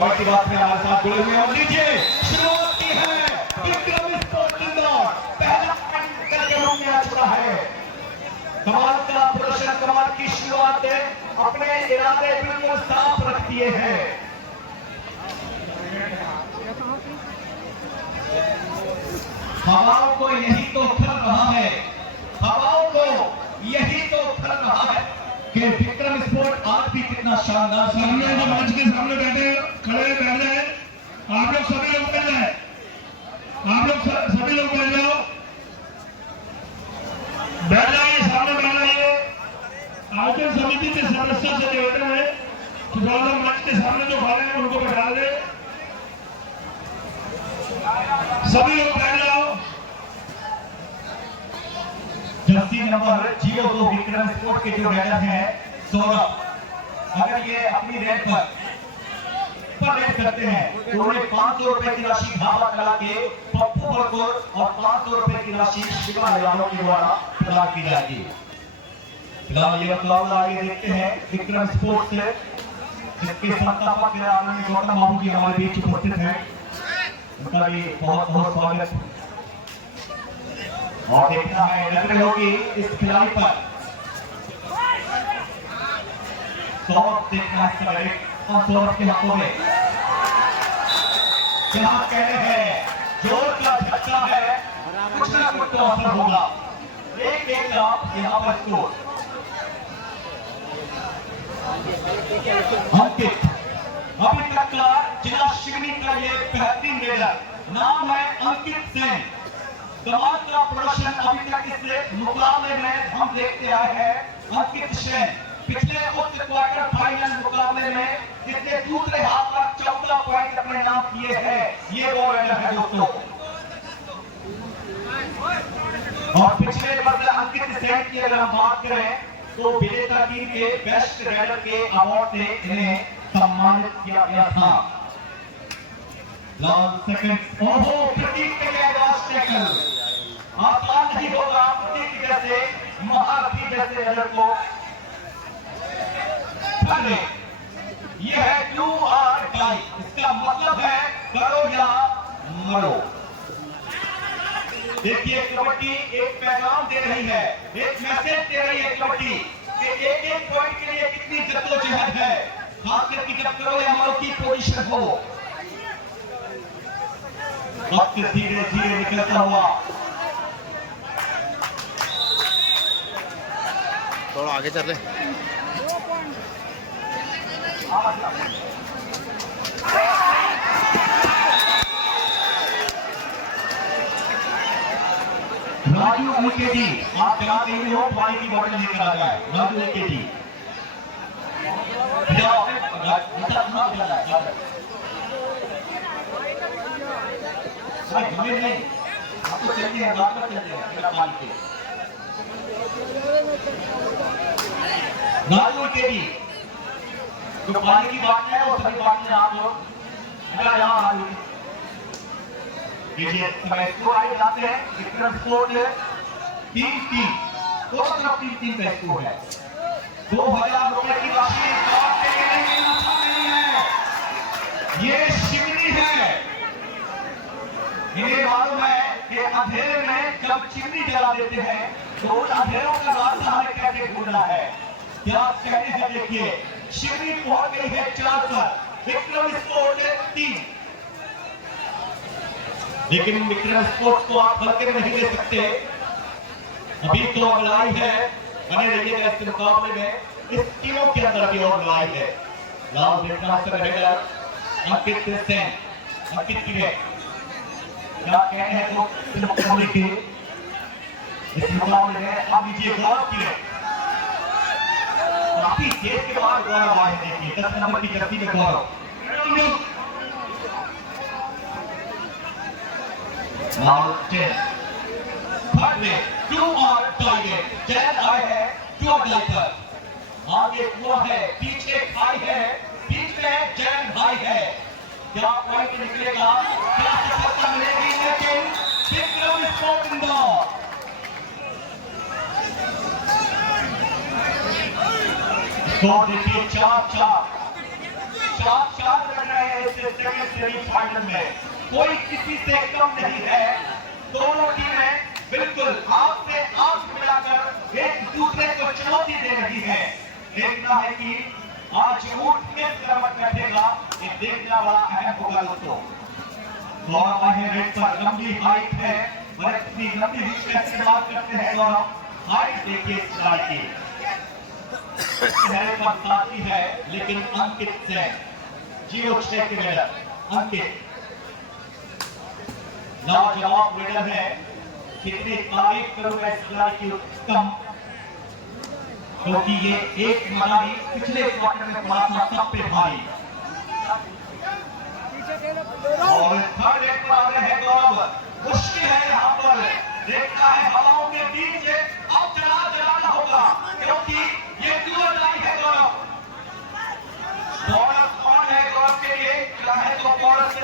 की बात में हमारे साथ जुड़े हुए और लीजिए शुरुआत की है विक्रम स्पोर्ट्स इंदौर। पहला पॉइंट करके रोकने आ चुका है। कमाल का प्रदर्शन, कमाल की शुरुआत है, अपने इरादे बिल्कुल साफ रख दिए हैं। हवाओं को यही तो खल रहा है, हवाओं को यही तो खल रहा है कि विक्रम स्पोर्ट आज भी कितना शानदार। सामने जो मंच के सामने बैठे खड़े बैठ जाए, आप लोग सभी लोग बैठ जाए, आप लोग सभी लोग बैठ जाओ, बैठ जाइए, सामने बैठ जाइए। आयोजन समिति के सदस्यों से निवेदन है कि थोड़ा सा मंच के सामने जो खड़े हैं उनको बैठा दे। सभी लोग बैठ जाओ। जर्सी नंबर 02 विक्रम स्पोर्ट के जो राइडर हैं सौरभ, अगर ये अपनी रेट पर रेट करते हैं तो उन्हें 500 रुपए की राशि धावा कला के पप्पू बरकोर और 500 रुपए की राशि शिवा लालों के द्वारा प्रदान की जाएगी। फिलहाल ये मुकाबला आगे देखते हैं विक्रम स्पोर्ट्स से, जिसके संस्थापक आदरणीय गौतम बाबू जी हमारे बीच उपस्थित हैं। उनका भी बहुत बहुत स्वागत। और देखना है नजर होगी इस खिलाड़ी पर, सौरभ देखना है समय और सौरभ के हाथों में क्या कहने हैं, जोर का झटका है, कुछ ना कुछ तो असर होगा। एक लाभ यहाँ पर स्कोर। अंकित अभी तक का जिला शिवनी का ये बेहतरीन रेडर, नाम है अंकित सिंह। कमाल का प्रदर्शन अभी तक इस मुकाबले में हम देखते आए हैं। अंकित सेन पिछले उच्च क्वार्टर फाइनल मुकाबले में इसने दूसरे हाथ पर 14 पॉइंट अपने नाम किए हैं। ये वो रेडर है दोस्तों। और पिछले वर्ष अंकित सेन की अगर हम बात करें तो विजेता टीम के बेस्ट रेडर के अवार्ड से इन्हें सम्मानित किया गया था। लास्ट सेकंड ओहो प्रतीक के लिए लास्ट टैकल आसान नहीं होगा। प्रतीक जैसे महारथी जैसे रेडर को यह है डू और डाई, इसका मतलब है करो या मरो। देखिए कबड्डी एक पैगाम दे रही है, एक मैसेज दे रही है कबड्डी कि एक एक पॉइंट के लिए कितनी जद्दोजहद है, खास करके जब करो या मरो की पोजीशन हो। वक्त धीरे धीरे निकलता हुआ, थोड़ा आगे चल ले। राजू उनकेटी, आप जानते ही हो पानी की बोतल लेकर आ जाए। राजू उनकेटी नहीं, आपको चलते हैं रात में चलते हैं मेरा पानी के। राजू उनकेटी जो पानी की बात है वो सभी बातें आप लोग मेरा यहाँ राजू देखिए स्कोर आगे जाते हैं। विक्रम स्पोर्ट 3-3 दोनों तरफ 3-3 का स्कोर है। 2000 रुपए की राशि के लिए नहीं मिलना नहीं है, ये शिवनी है। इन्हें मालूम है कि अंधेरे में जब चिमनी जला देते हैं तो उन अंधेरों का रास्ता हमें कैसे ढूंढना है। क्या कहते हैं, देखिए शिवनी पहुंच गई है 4 पर, विक्रम स्पोर्ट 3। लेकिन विक्रम स्पोर्ट्स को आप हल्के में नहीं ले सकते, अभी तो लड़ाई है। बने रहिएगा इस मुकाबले में, इस टीमों के अंदर भी और लड़ाई है। लाल देखना रहेगा अंकित सेन, अंकित की क्या कहने हैं तो इस मुकाबले के, इस मुकाबले में अब लीजिए गौरव की काफी देर के बाद गौरव आए। देखिए 10 नंबर की जर्सी में गौरव आए है आगे कुआ है, पीछे खाई है, बीच में जैन भाई है। क्या पॉइंट निकलेगा, क्या सफलता मिलेगी, लेकिन विक्रम स्पोर्ट इंदौर तो देखिए 4-4 लग रहे हैं से सेकंड सेमीफाइनल में कोई किसी से कम नहीं है। दोनों टीमें बिल्कुल आंख से आंख मिलाकर एक दूसरे को चुनौती दे रही है। देखना है कि आज ऊंट किस क्रमत बैठेगा, ये देखना बड़ा अहम होगा दोस्तों। गौरव है रेड पर, लंबी हाइट है और इतनी लंबी रीच का इस्तेमाल करते हैं गौरव। हाइट देखिए इस खिलाड़ी की, चेहरे पर साथी है लेकिन अंकित से 06 के मेडल अंकित लाजवाब मेडल है। कितनी तारीफ करूं मैं इस खिलाड़ी की उत्तम, क्योंकि ये एक मदारी पिछले क्वार्टर में पड़ा था सब पे भारी। और थर्ड रेड पर आ रहे हैं गौरव, मुश्किल है यहाँ पर, देखना है हवाओं के बीच अब चलाना होगा क्योंकि ये दुआ लाई है गौरव। बोनस कौन है गौरव के लिए, चाहे तो बोनस से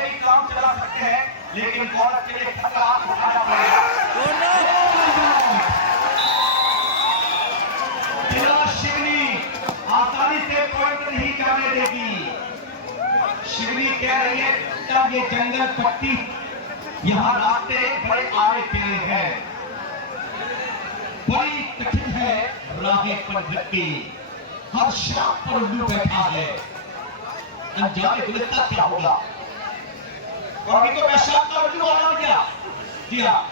भी काम चला सकते हैं लेकिन बोनस के लिए खतरा उठाना पड़ेगा। शिवनी आसानी से पॉइंट नहीं करने देगी। शिवनी कह रही है तब ये जंगल पट्टी, यहाँ रास्ते बड़े आड़े टेढ़े हैं, बड़ी कठिन है राहें पर धक्की, हर शाम पर उल्लू बैठा है, अनजाने गुलिस्ता क्या होगा। और अभी तो मैं शाम का उल्लू बना दिया। जी हाँ,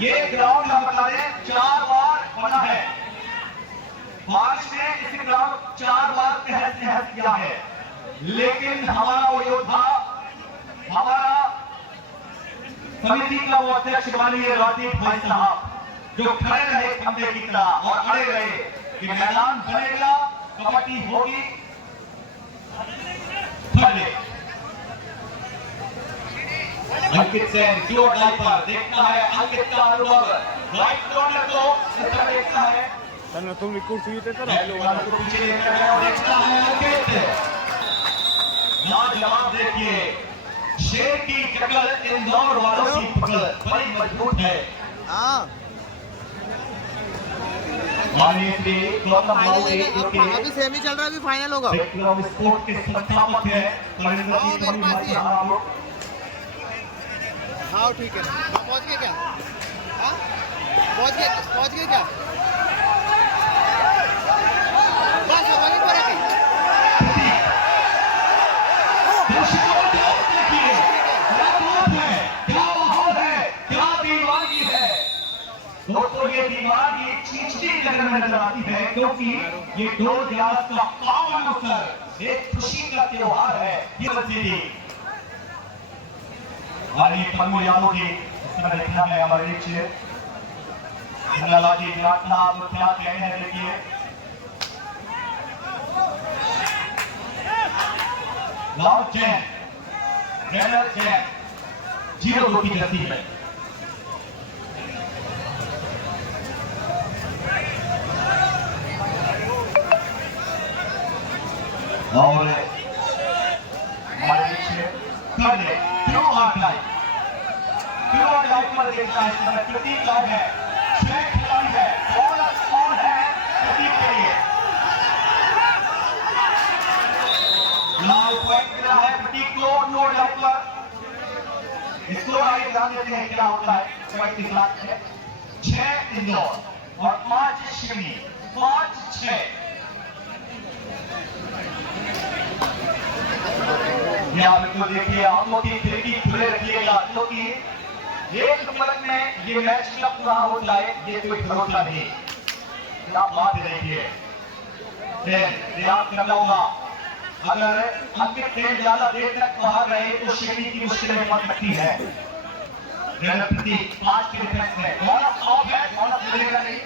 ये ग्राउंड हम बता दें 4 बार बना है, बारिश ने इस ग्राउंड 4 बार तहस नहस किया है, लेकिन हमारा वो योद्धा, हमारा समिति का वो अध्यक्ष माननीय राजीव भाई साहब जो खड़े रहे खंबे की तरह और अड़े रहे कि मैदान बनेगा, कबड्डी होगी। अंकित सेन जो पर देखना है, अंकित का अनुभव राइट कॉर्नर को इस तरह देखता है, तुम कुर्सी पीछे लेकर देखता है अंकित। लाजवाब देखिए, शेर की शक्ल इंदौर वालों की पकड़ बड़ी मजबूत है। माननीय श्री गौतम बाबू जी अभी सेमी चल रहा है, अभी फाइनल होगा। स्पोर्ट के संस्थापक है। हाँ ठीक है, पहुंच गए क्या? पहुंच गए क्या? बस वहीं पर है। दोस्तों ये दीवार ये चीचती नजर में नजर आती है क्योंकि ये 2011 का पावन अवसर, एक खुशी का त्योहार है। ये मस्जिदी हमारी पन्नू यादव जी इस तरह देखना है हमारे नीचे जी विराट साहब क्या कहने हैं देखिए। लाल जैन जनरल जैन 02 की जर्सी है। और हमारे पीछे प्योर लाइफ पर देखता है इस समय प्रतीक लाइफ है, 6 खिलाड़ी है, कौन है प्रतीक के लिए लाल पॉइंट मिला है प्रतीक को प्योर लाइफ पर। इसको आगे ध्यान देते हैं क्या होता है। 6 इंदौर और 5 शिवनी, 5-6 यहाँ बिल्कुल देखिए, आंखों की खिड़की खुले रखिएगा क्योंकि एक पलक में ये मैच कब पूरा हो जाए ये कोई भरोसा नहीं। आप बात देखिए, प्रयास करना होगा। अगर अंकित ट्रेन ज्यादा देर तक बाहर रहे तो शिवनी की मुश्किलें बढ़ सकती है। प्रतीक 5 के डिफेंस में बोनस ऑफ है, बोनस मिलेगा नहीं,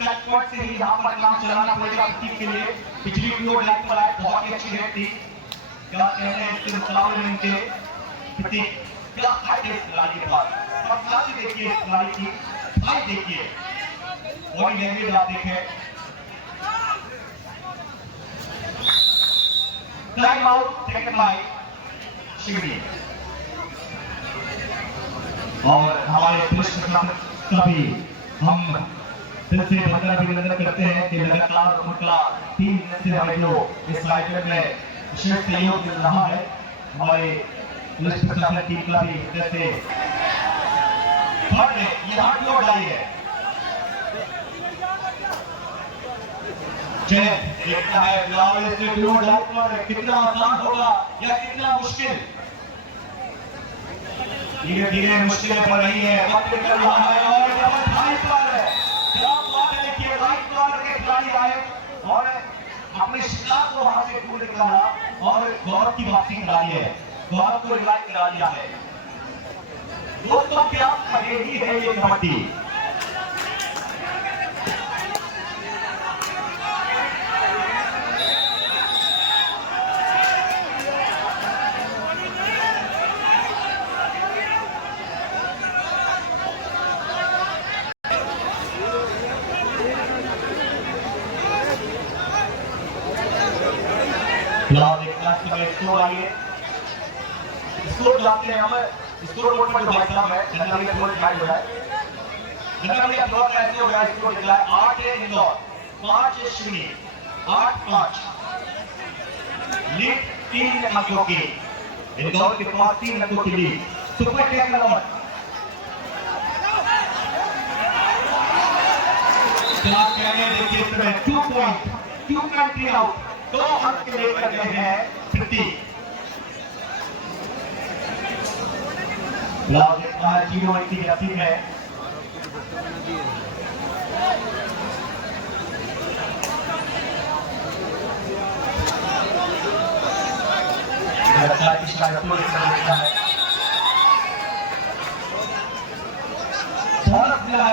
टच पॉइंट से ही यहाँ पर काम चलाना पड़ेगा प्रतीक के लिए। पिछली प्योर लाइन पर आए, बहुत ही अच्छी रेड थी। क्या कहते हैं इसके मुकाबले में इनके प्रतीक क्या हाइट है इस खिलाड़ी के पास, और साथ ही देखिए इस खिलाड़ी की हाइट देखिए, बॉडी लैंग्वेज आप देखें। Time out taken by Seoni. और हमारे पुलिस का भी हम दिल से अभिनंदन करते हैं कि लगातार 3 दिन से भाई लोग इस आयोजन में विशेष सहयोग मिल रहा है हमारे पुलिस प्रशासन टीम का भी जैसे यहाँ की ओर आई है देखता है बिलावल से पर कितना आसान होगा या कितना मुश्किल। धीरे धीरे मुश्किलें बढ़ रही है, वक्त निकल रहा है और देखिए राइट कॉर्नर के खिलाड़ी आए और अपने शिकार को वहां से दूर निकाला और गौरव की वापसी करा दी है, गौरव को रिवाइव करा दिया है। दोस्तों क्या पहेली है ये कबड्डी। स्कोर आइए, स्कोर जानते हैं हम, स्कोर बोर्ड पर जो भाई साहब है गंगा में स्कोर दिखाई हो रहा है, गंगा में स्कोर कैसे हो गया, स्कोर निकला है 8 है इंदौर 5-0 8-5 लीड 3 अंकों की, इंदौर के पास 3 अंकों की लीड। सुपर टेक नंबर क्या कहेंगे, देखिए इस समय 2.3 आउट 2 अंक लेकर गए हैं पृथ्वी। ब्लाउज देखना है 0 की नसीब है,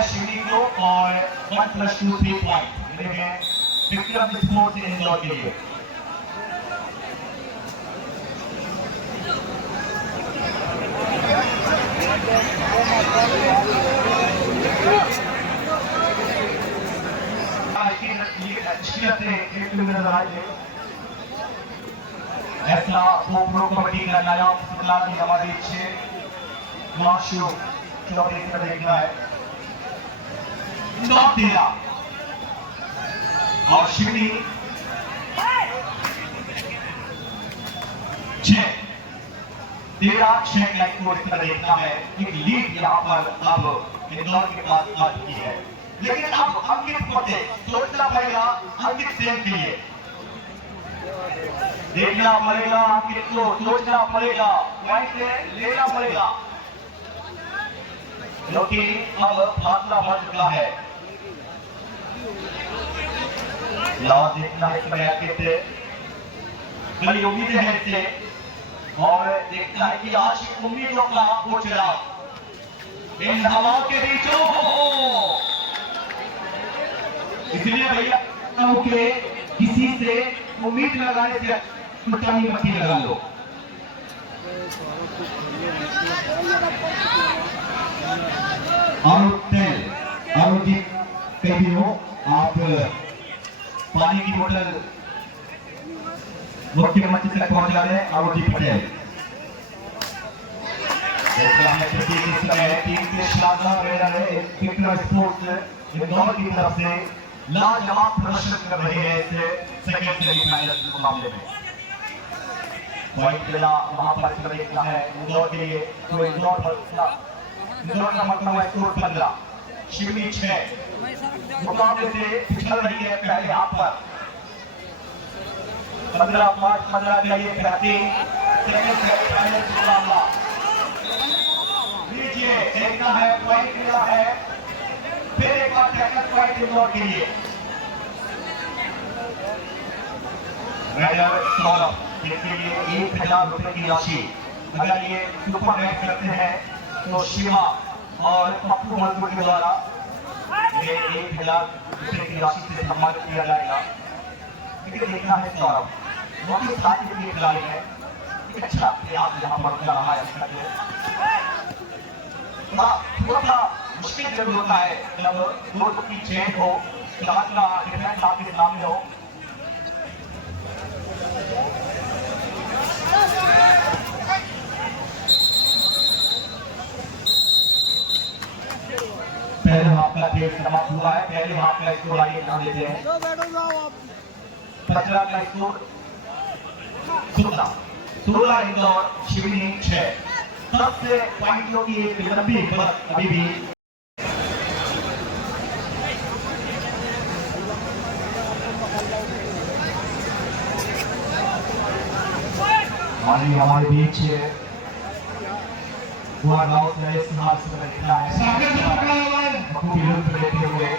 शिवनी को और 1+2 3 पॉइंट मिले हैं विक्रम स्पोर्ट्स इंदौर के लिए। ऐसा प्रो कबड्डी का नया फिलहाल भी हमारे पीछे शो देखना है और शिवनी 13-6 का स्कोर इस तरह देखना है। एक लीड यहाँ पर अब इंदौर के पास आ चुकी है, लेकिन अब अंकित पते सोचना पड़ेगा, अंकित सेम के लिए देखना पड़ेगा, अंकित को सोचना पड़ेगा, पॉइंट लेना पड़ेगा, क्योंकि अब फासला बढ़ चुका है। लाओ देखना है इसमें अंकित बड़ी उम्मीदें हैं इससे और देखता है कि आज उम्मीदों का वो चिराग इन हवाओं के बीच इसलिए भैया के किसी से उम्मीद लगाने से कुटानी मक्खी लगा लो। और जी कभी हो आप पानी की बोतल मुख्यमंत्री तक पहुंचा रहे हैं अरुण जी पटेल। टीम के शानदार विक्रम स्पोर्ट्स इंदौर की तरफ से लाजवाब प्रदर्शन कर रहे हैं इस सेकंड सेमीफाइनल के मुकाबले में। पॉइंट मिला वहां पर देखना है इंदौर के लिए, तो इंदौर का मतलब है स्कोर 15, शिवनी 6 मुकाबले से पिछड़ रही है पहले हाथ पर 15 का ये बेहतरीन सेकंड सेमीफाइनल मुकाबला लीजिए देखना है, पॉइंट मिला है फिर एक बार सेकंड पॉइंट इंदौर के लिए। इसके लिए 1000 रुपए की राशि अगर ये सुपर मैच करते हैं तो शिवा और पप्पू मजदूर के द्वारा ये 1000 रुपए की राशि से सम्मानित किया जाएगा। लेकिन देखना है सौरभ बहुत साथी के खिलाड़ी है, अच्छा प्रयास यहाँ पर कर रहा है। थोड़ा सा मुश्किल जरूर होता है जब दोस्त की चेंज हो, का डिफेंस आपके सामने हो। पहले हाफ का खेल समाप्त हुआ है, पहले हाफ का स्कोर आइए ध्यान देते हैं। 15 का स्कोर 16 इंदौर, शिवनी 6। सबसे पॉइंटों की एक लंबी बढ़त अभी भी हमारे बीच हुआ गांव से इस्तेमाल से बैठा है सामने से पकड़ा हुआ है बखूबी लुत्फ लेते हुए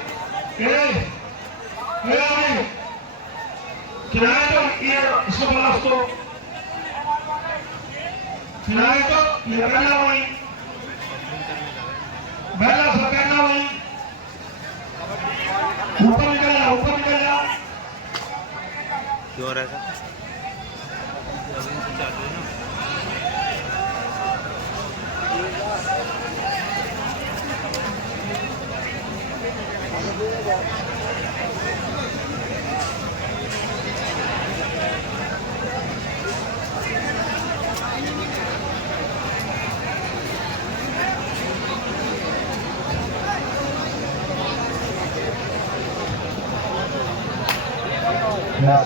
किनारे तो ये इसको बोला उसको किनारे तो लेना वही पहला सरकारना वही ऊपर निकल जा क्यों हो रहा है सर?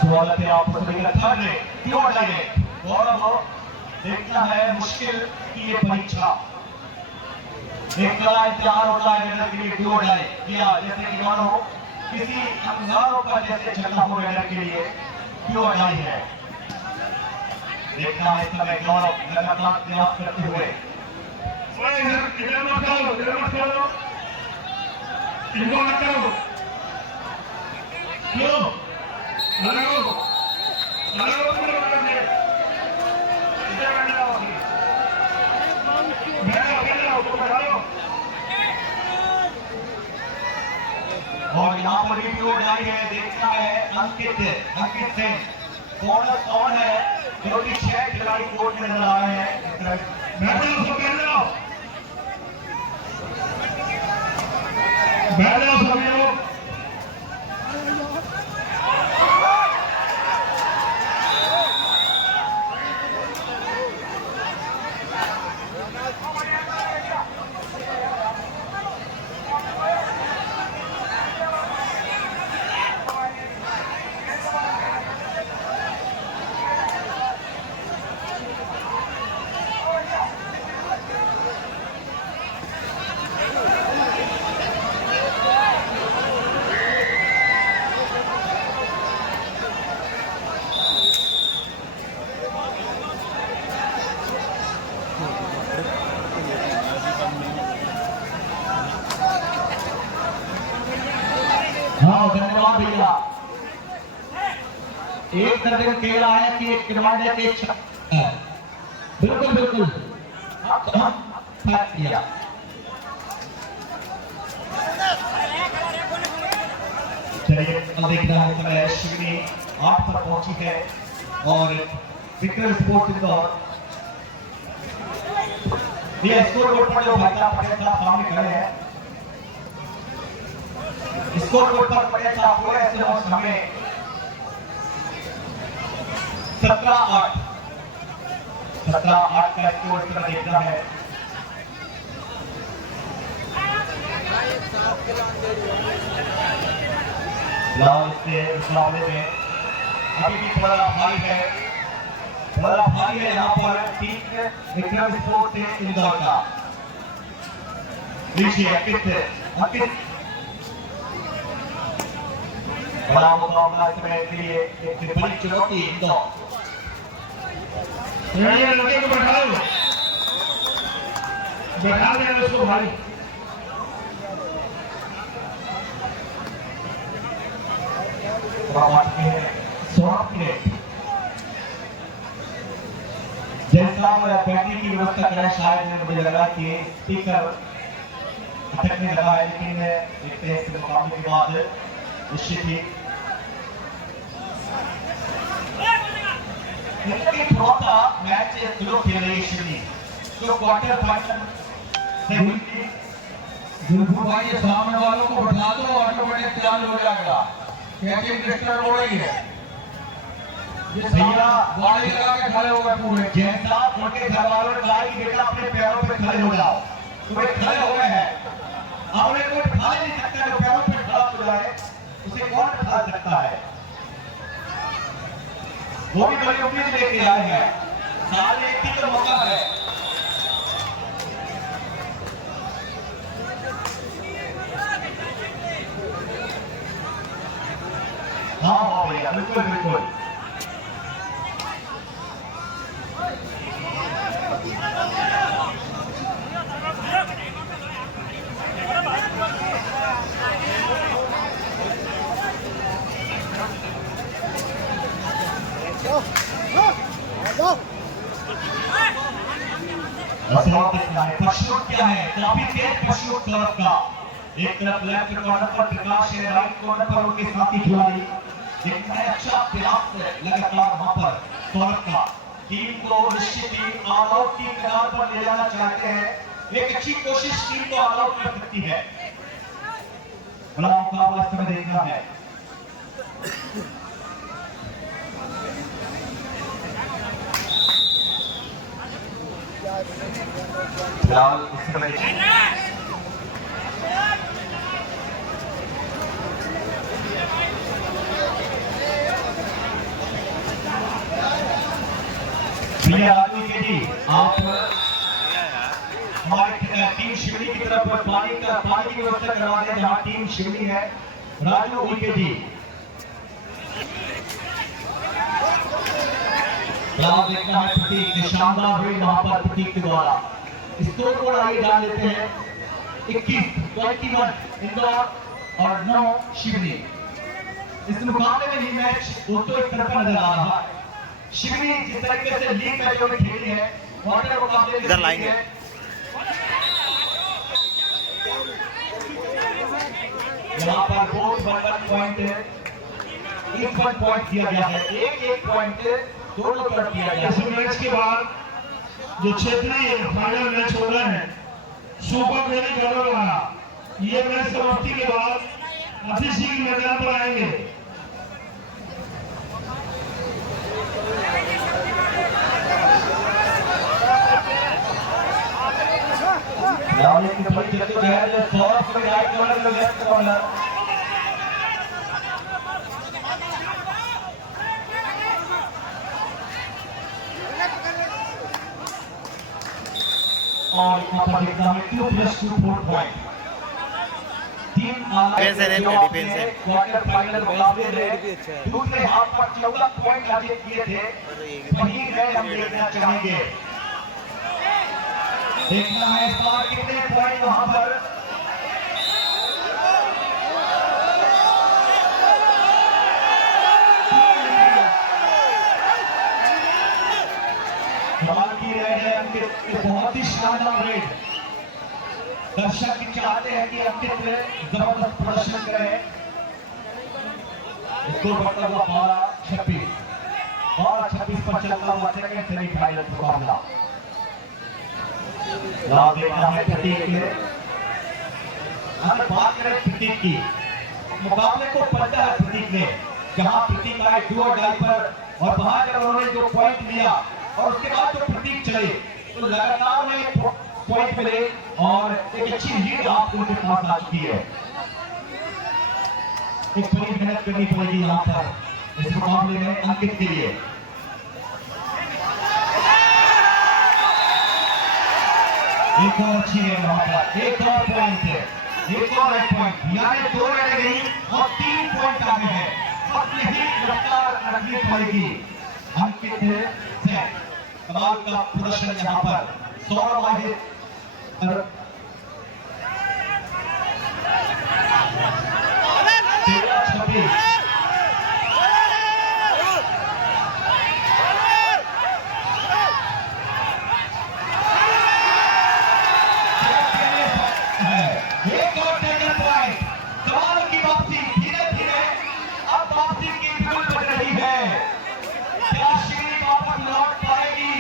स्वागत है आपको सभी का थर्ड डे प्योर डायरेक्ट और अब देखना है मुश्किल की ये परीक्षा एक कला इम्तिहान होता है वेदर के लिए प्योर डायरेक्ट किया जैसे कि मानो किसी अंगारों पर जैसे चलना हो वेदर के लिए प्योर डायरेक्ट है। देखना है इस समय गौरव लगातार प्रयास करते हुए इधर मत करो इनको मत करो क्यों लगाओ पूरे बदल दे इधर बैठा हो तो बैठा लो और यहाँ पर भी प्योर डायरेक्ट है। देखना है अंकित सिंह कौन है जो कि 6 खिलाड़ी कोर्ट में नजर आ रहे हैं। बैठो सभी लोग हाँ धन्यवाद भैया। एक दर्जन केला है कि एक किरवाने के बिल्कुल किया। चलिए देखना है समय शिवनी 8 पर पहुंची है और विक्रम स्पोर्ट्स इंदौर ये स्कोर बोर्ड पर जो भाई साहब पटेल साहब सामने खड़े हैं स्कोर बोर्ड पर पटेल साहब पूरे ऐसे लोग हमें 17-8 का स्कोर इस तरह देखना है। लाल से मुकाबले में अभी भी बड़ा भाई है यहाँ पर टीम विक्रम स्पोर्ट्स इंदौर का अंकित बड़ा मुकाबला इस मैच के लिए एक बड़ी चुनौती इंदौर। लड़के को बैठा देना उसको भाई जैसा बैठने की व्यवस्था करें शायद मुझे लगा कि स्पीकर अटकने लगा है लेकिन देखते हैं इस मुकाबले के बाद निश्चित ही थोड़ा मैच स्लो खेल रही है तो क्वार्टर फाइनल से हुई थी। भाई ये सामने वालों को बैठा दो ऑटोमेटिक तैयार हो जाएगा। कैचिंग डिस्टर्ब हो रही है ये भैया गाड़ी लगा के खड़े हो गए पूरे। जैसा उनके घर वालों ने कहा कि बेटा अपने पैरों पे खड़े हो जाओ तो वे खड़े हो गए हैं। अब उन्हें कोई खा नहीं सकता जो पैरों पे खड़ा हो जाए उसे कौन खा सकता है। वो भी बड़ी उम्मीद लेके आए हैं। साल में एक ही तो मौका है। हाँ भैया, बिल्कुल बिल्कुल। पशुट क्या है? काफी तेज पशुट क्लब का। एक तरफ लेफ्ट कॉर्नर पर प्रकाश है, राइट कॉर्नर पर उनके साथी खिलाड़ी। देखना है अच्छा प्रयास है लगातार वहां पर सौरभ का। टीम को निश्चित ही ऑल आउट की कगार पर ले जाना चाहते हैं। एक अच्छी कोशिश टीम को ऑल आउट कर सकती है। बड़ा मुकाबला इस समय देखना है। फिलहाल इस समय भैया राजू जी, आप हमारी टीम शिवली की तरफ पानी की व्यवस्था करवा दें जहाँ टीम शिवली है। राजू उनके जी देखना है प्रतीक शानदार हुई वहां पर प्रतीक के द्वारा स्कोर को आगे डाल देते हैं। 21 इंदौर और 9 शिवली। इस मुकाबले में ही मैच दोस्तों एक तरफा नजर आ रहा है। शिवली जिस तरीके से लीग मैचों में खेली है, क्वार्टर मुकाबले इधर लाएंगे। यहाँ पर बोथ 1 पॉइंट 1 पॉइंट दिया गया है। एक पॉइंट दोनों तरफ दिया गया इस मैच के बाद जो क्षेत्रीय फाइनल मैच हो रहे हैं, सुपर वेरी गढ़ वाला, ये मैच समाप्ति के बाद अतिशीघ्र मैदान पर आएंगे। की बड़ी जद्दोजहद सौरभ के राइट कॉर्नर में लेफ्ट कॉर्नर। और यहाँ पर देखना है 2+2 4 पॉइंट। डिफेंस है। क्वार्टर फाइनल मुकाबले में दूसरे हाफ पर 14 पॉइंट अर्जित किए थे। वही मैच हम देखना चाहेंगे। देखना है इस बार कितने पॉइंट वहां पर। सवाल की रेड है अंकित, बहुत ही शानदार रेड। दर्शक भी चाहते हैं कि अंकित जबरदस्त प्रदर्शन करें। इसको बढ़ता हुआ 12-26 पर चलता हुआ सेकंड सेमीफाइनल मुकाबला। देखना है प्रतीक के। अगर बात करें प्रतीक की, मुकाबले को पलटा है प्रतीक ने। जहां प्रतीक आए डू और डाई पर और वहां जब उन्होंने जो पॉइंट लिया और उसके बाद जो प्रतीक चले तो लगातार उन्हें पॉइंट मिले और एक अच्छी लीड आपको उनके पास आ चुकी है। एक बड़ी मेहनत करनी पड़ेगी यहाँ पर इस मुकाबले में अंकित के लिए। एक और अच्छी है वहां पर, एक और पॉइंट है, एक और एक पॉइंट, यानी 2 रह गई और 3 पॉइंट आगे हैं। अब यही रफ्तार रखनी पड़ेगी अंकित से। कमाल का प्रदर्शन यहाँ पर सौरभ वाहिद 13-26। एक और टेकन पॉइंट। कमाल की वापसी, धीरे धीरे अब वापसी की बिल्कुल बन रही है। क्या शिवली वापस लौट पाएगी?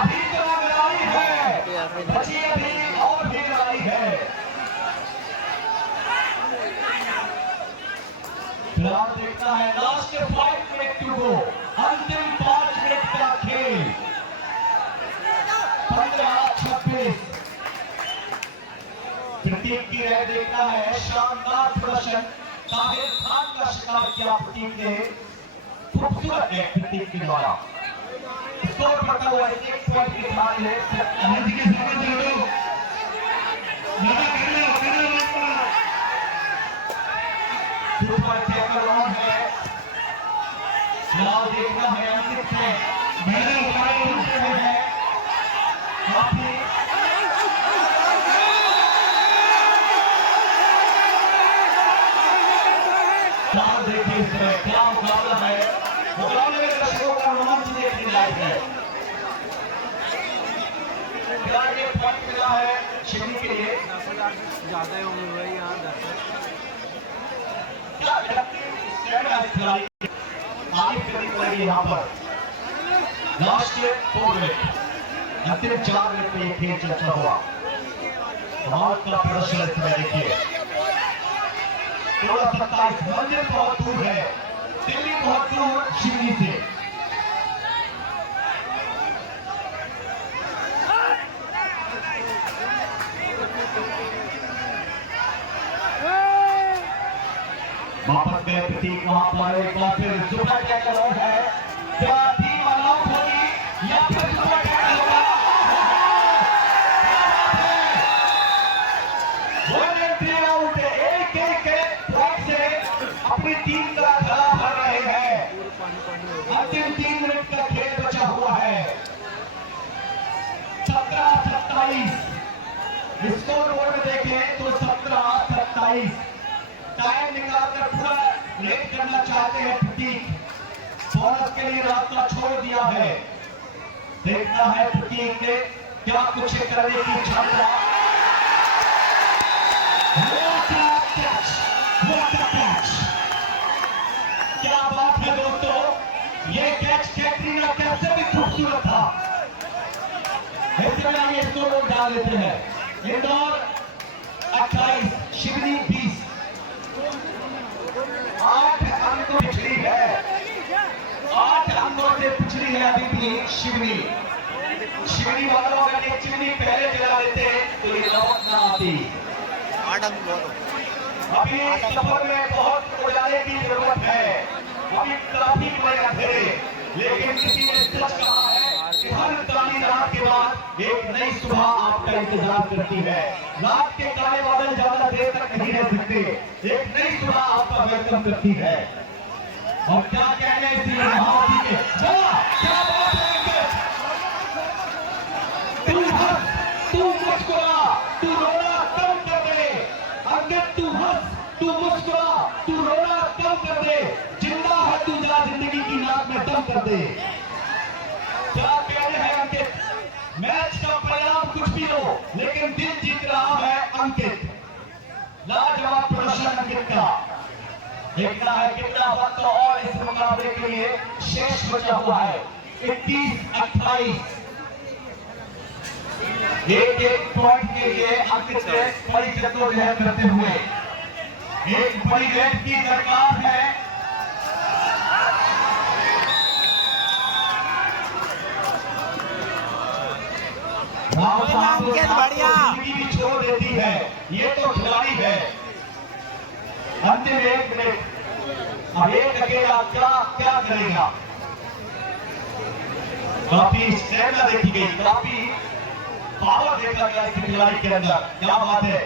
अभी तो लड़ाई है, बची अभी और भी लड़ाई है। फिलहाल देखता है लास्ट 5 मिनट टू गो, अंतिम 5 मिनट का खेल। 15-26 प्रतीक की राय देखना है। शानदार प्रदर्शन ताहिर खान का शिकार किया प्रतीक ने, खूबसूरत है प्रतीक के द्वारा। स्कोर बढ़ता हुआ 1 पॉइंट के साथ है। आज के समय जोड़ो ज्यादा करना सुपर टैकल ऑन है। फिलहाल देखना है अंकित से मैंने है काफी देखिए इस तरह क्या मुकाबला है। मुकाबले में दर्शकों का रोमांच देखने लायक है। फिलहाल ये पॉइंट मिला है शिवनी के लिए। ज्यादा ही होंगे भाई यहाँ दर्शक। क्या स्टैंड है इस खिलाड़ी की? तारीफ करनी पड़ेगी यहाँ पर। लास्ट 4 मिनट, अंतिम 4 मिनट में ये खेल चर्चा हुआ। कमाल का प्रदर्शन इस समय देखिए। 27 मंजिल बहुत दूर है, दिल्ली बहुत दूर शिवनी से। वापस गए प्रतीक वहां पर। एक बार फिर सुपर टैकल ऑन है। क्या टीम अनलॉक होगी या फिर सुपर टैकल होगा? आउट है। एक पॉइंट से अपनी टीम का खरा भर रहे हैं। अंतिम 3 मिनट का खेल बचा हुआ है। 17-27 स्कोर बोर्ड में देखें तो 17-27 टाइम निकालकर पूरा लेट करना चाहते हैं प्रतीक। बोनस के लिए रास्ता छोड़ दिया है। देखना है प्रतीक ने क्या कुछ करने की क्षमता। क्या बात है दोस्तों, ये कैच कैटरीना कैफ से भी खूबसूरत था। इससे में ये स्कोर डाल देते हैं। इंदौर 28 शिवनी 20। 8 अंकों पिछड़ी है। 8 अंकों से पिछड़ी है अभी भी शिवनी। शिवनी वालों अगर ये चिमनी पहले जला लेते तो ये लौट ना आती। 8 अंक बहुत। अभी सफर में बहुत उजाले की जरूरत है। अभी ट्रैफिक में अंधेरे, लेकिन किसी ने सच कहा है कि हर काली रात के बाद एक नई सुबह आपका इंतजार करती है। रात के काले बादल ज्यादा देर तक नहीं रह सकते। एक नई सुबह आपका वेलकम करती है। और क्या कहने इसी महावती के क्या बात है अंकित? तू हंस, तू मुस्कुरा, तू रोना कम कर दे। अंकित तू हंस, तू मुस्कुरा, तू रोना कम कर दे। जिंदा है तू, जा जिंदगी की नाक में दम कर दे। क्या कहने हैं अंकित? मैच का परिणाम कुछ भी हो, लेकिन दिल जीत रहा है अंकित। लाजवाब प्रदर्शन अंकित का। देखना है कितना वक्त और इस मुकाबले के लिए शेष बचा हुआ है। 21-28। एक पॉइंट के लिए अंकित से बड़ी जद्दोजहद करते हुए एक बड़ी रेड की दरकार है। बढ़िया जिंदगी भी छोड़ देती है, ये तो खिलाड़ी है। अंतिम 1 मिनट, अब एक अकेला क्या करेगा? काफी स्टैमिना देखी गई, काफी पावर देखा गया इस खिलाड़ी के अंदर। क्या बात है।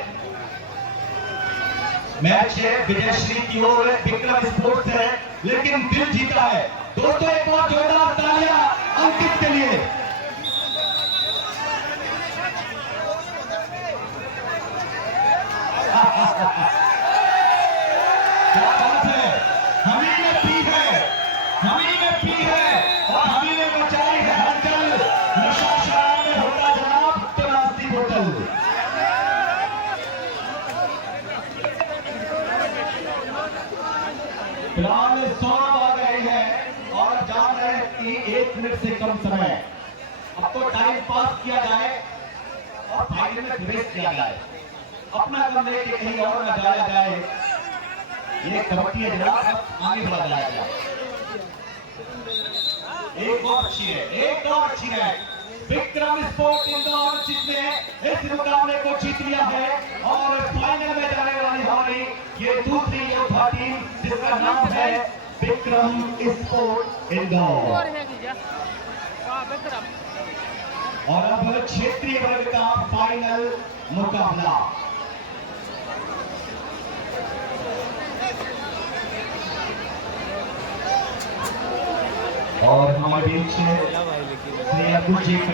मैच है विजयश्री की ओर, विक्रम स्पोर्ट्स है, लेकिन दिल जीता है। दोस्तों एक बार जोरदार तालियां अंकित के लिए। क्या बात है। हमी ने पी है, हमी ने पी है और हमी ने बचाई है हलचल। नशा शराब में होता जनाब तो नास्ती बोतल। फिलहाल 100 आ गए हैं और जान रहे हैं कि 1 मिनट से कम समय। अब तो टाइम पास किया जाए और फाइनल में रेस किया जाए। अपना कम लेके कहीं और न जाया जाए। ये कबड्डी है जनाब, आगे बढ़ा जाएगा। एक और अच्छी है, एक और अच्छी है। विक्रम स्पोर्ट इंदौर जिसने इस मुकाबले को जीत लिया है और फाइनल में जाने वाली हमारी ये दूसरी योद्धा टीम जिसका नाम है विक्रम स्पोर्ट इंदौर। और अब क्षेत्रीय वर्ग का फाइनल मुकाबला। और हमारे बीच श्रेया गुरजीत